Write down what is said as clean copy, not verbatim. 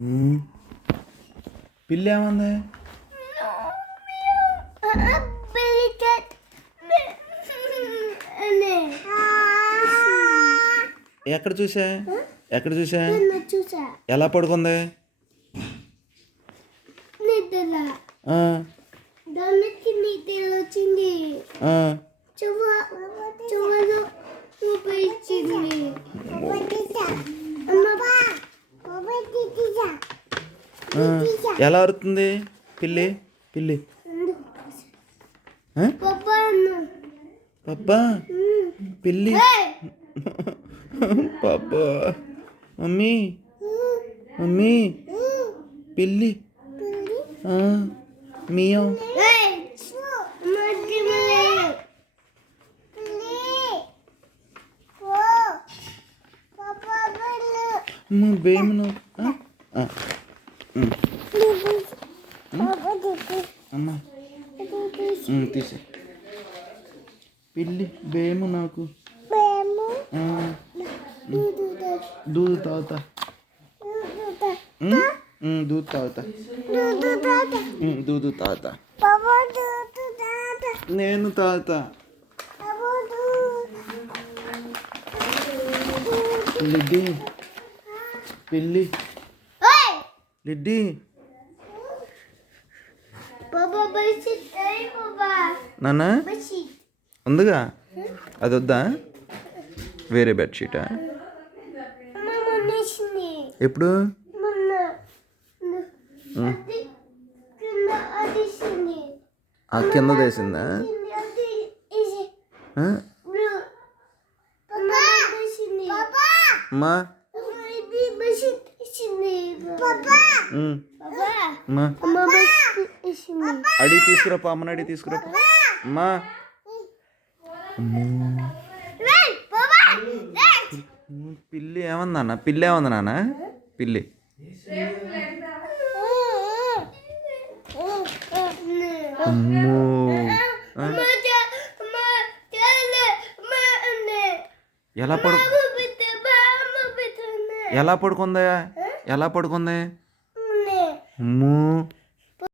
ఉమ్. పిల్లి ఏమంది? ఎక్కడ చూసా? ఎక్కడ చూసా? ఎలా పడుకుంది? ఆ, ఆ. ఆ. ఎలా అరుతుంది పిల్లి? పిల్లి ఆ? పప్పా పిల్లి పాపా మమ్మీ మమ్మీ పిల్లి మియావ్. బేమును అమ్మా తీసే పిల్లి బేము నాకు దూదు తాగుతా దూదు తాగుతా దూదు తాగుతా నేను తాగుతా లిడ్డీ పిల్లి లిడ్డీ నాన్న ఉందిగా అది వద్దా? వేరే బెడ్షీటా? ఎప్పుడు? ఆ కింద వేసిందా? అమ్మా అడిగి తీసుకురాపా, అమ్మని అడిగి తీసుకురాపా. అమ్మా పిల్లి ఏమంది నాన్న? పిల్లి ఏమంది నాన్న? పిల్లి అమ్మో ఎలా ఎలా పడుకుందా? ఎలా పడుకుంది? అమ్మో